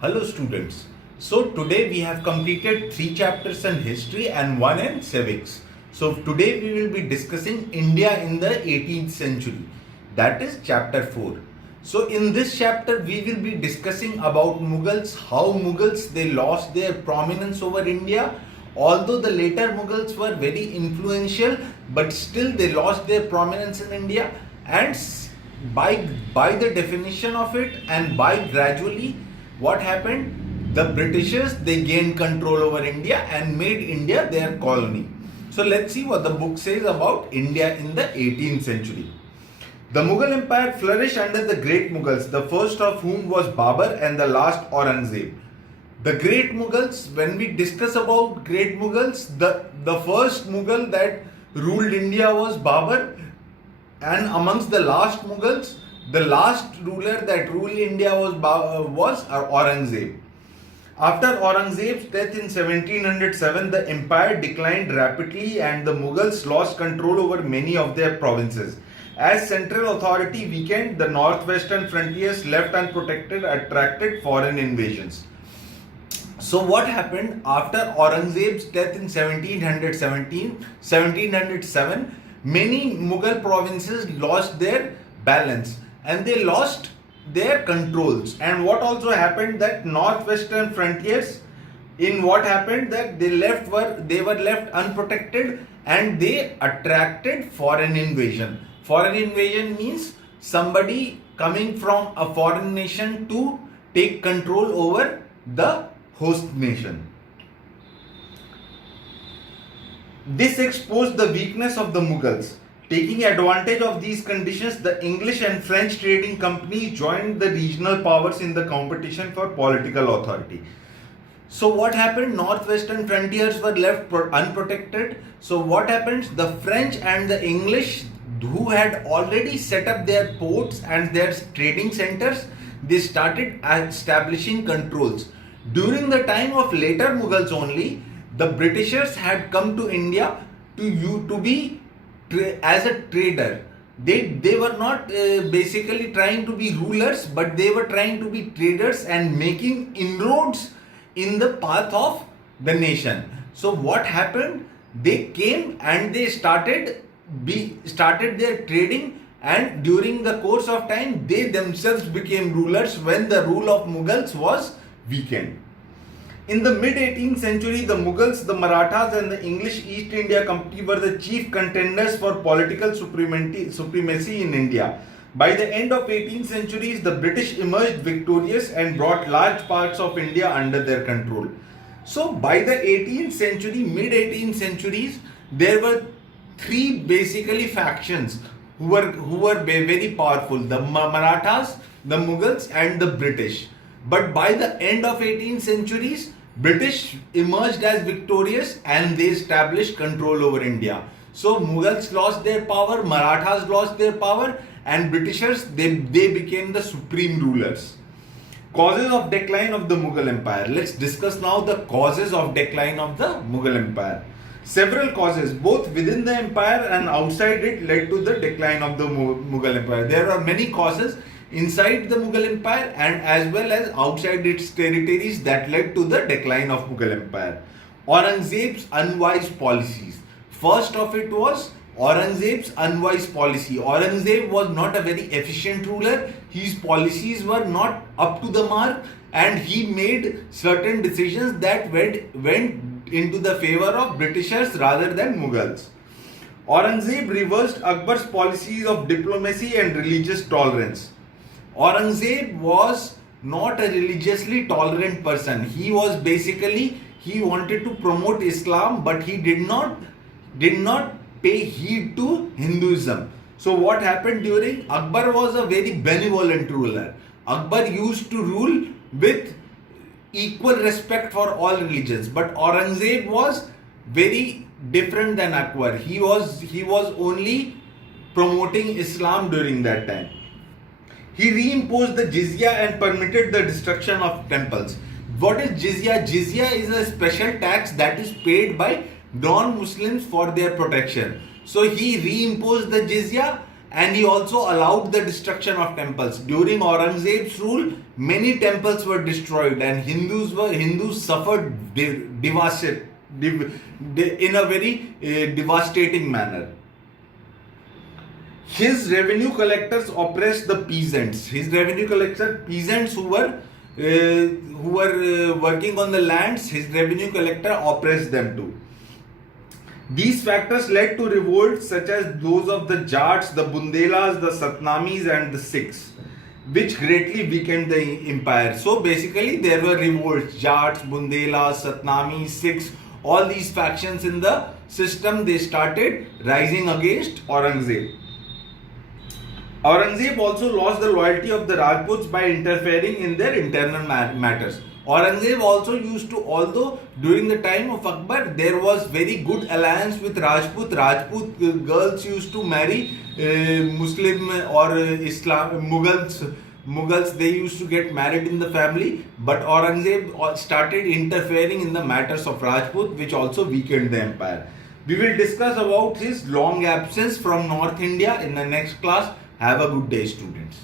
Hello students. So today we have completed 3 chapters in history and 1 in civics. So today we will be discussing India in the 18th century. That is chapter 4. So in this chapter we will be discussing about Mughals, how Mughals they lost their prominence over India. Although the later Mughals were very influential, but still they lost their prominence in India, and by the definition of it and by gradually what happened, the Britishers they gained control over India and made India their colony. So let's see what the book says about India in the 18th century. The Mughal Empire flourished under the great Mughals, the first of whom was Babur and the last Aurangzeb. The great Mughals, when we discuss about great Mughals, the first Mughal that ruled India was Babur, and amongst the last Mughals, the last ruler that ruled India was Aurangzeb. After Aurangzeb's death in 1707, the empire declined rapidly and the Mughals lost control over many of their provinces. As central authority weakened, the northwestern frontiers left unprotected attracted foreign invasions. So what happened after Aurangzeb's death in 1707, many Mughal provinces lost their balance and they lost their controls. And what also happened that northwestern frontiers, in what happened that they were left unprotected and they attracted foreign invasion. Foreign invasion means somebody coming from a foreign nation to take control over the host nation. This exposed the weakness of the Mughals. Taking advantage of these conditions, the English and French trading companies joined the regional powers in the competition for political authority. So what happened? Northwestern frontiers were left unprotected. So what happens? The French and the English, who had already set up their ports and their trading centers, they started establishing controls. During the time of later Mughals only, the Britishers had come to India to be as a trader. They were not basically trying to be rulers, but they were trying to be traders and making inroads in the path of the nation. So what happened? They came and they started their trading, and during the course of time they themselves became rulers when the rule of Mughals was weakened. In the mid-18th century, the Mughals, the Marathas and the English East India Company were the chief contenders for political supremacy in India. By the end of 18th centuries, the British emerged victorious and brought large parts of India under their control. So by the 18th century, mid-18th centuries, there were three basically factions who were very powerful: the Marathas, the Mughals and the British. But by the end of 18th centuries, British emerged as victorious and they established control over India. So Mughals lost their power, Marathas lost their power, and Britishers they became the supreme rulers. Causes of decline of the Mughal Empire. Let's discuss now the causes of decline of the Mughal Empire. Several causes, both within the empire and outside it, led to the decline of the Mughal Empire. There are many causes inside the Mughal Empire and as well as outside its territories that led to the decline of Mughal Empire. Aurangzeb's unwise policies. First of it was Aurangzeb's unwise policy. Aurangzeb was not a very efficient ruler. His policies were not up to the mark and he made certain decisions that went into the favor of Britishers rather than Mughals. Aurangzeb reversed Akbar's policies of diplomacy and religious tolerance. Aurangzeb was not a religiously tolerant person. He wanted to promote Islam, but he did not pay heed to Hinduism. So what happened during Akbar was a very benevolent ruler. Akbar used to rule with equal respect for all religions, but Aurangzeb was very different than Akbar. He was only promoting Islam during that time. He reimposed the jizya and permitted the destruction of temples. What is jizya? Jizya is a special tax that is paid by non-Muslims for their protection. So he reimposed the jizya and he also allowed the destruction of temples. During Aurangzeb's rule, many temples were destroyed, and Hindus suffered in a very devastating manner. His revenue collectors oppressed the peasants. His revenue collector peasants who were working on the lands, his revenue collector oppressed them too. These factors led to revolts such as those of the Jats, the Bundelas, the Satnamis, and the Sikhs, which greatly weakened the empire. So basically, there were revolts: Jats, Bundelas, Satnamis, Sikhs. All these factions in the system, they started rising against Aurangzeb. Aurangzeb also lost the loyalty of the Rajputs by interfering in their internal matters. Aurangzeb also used to, although during the time of Akbar there was very good alliance with Rajput girls used to marry Muslim or Islam Mughals, they used to get married in the family, but Aurangzeb started interfering in the matters of Rajput, which also weakened the empire. We will discuss about his long absence from North India in the next class. Have a good day, students.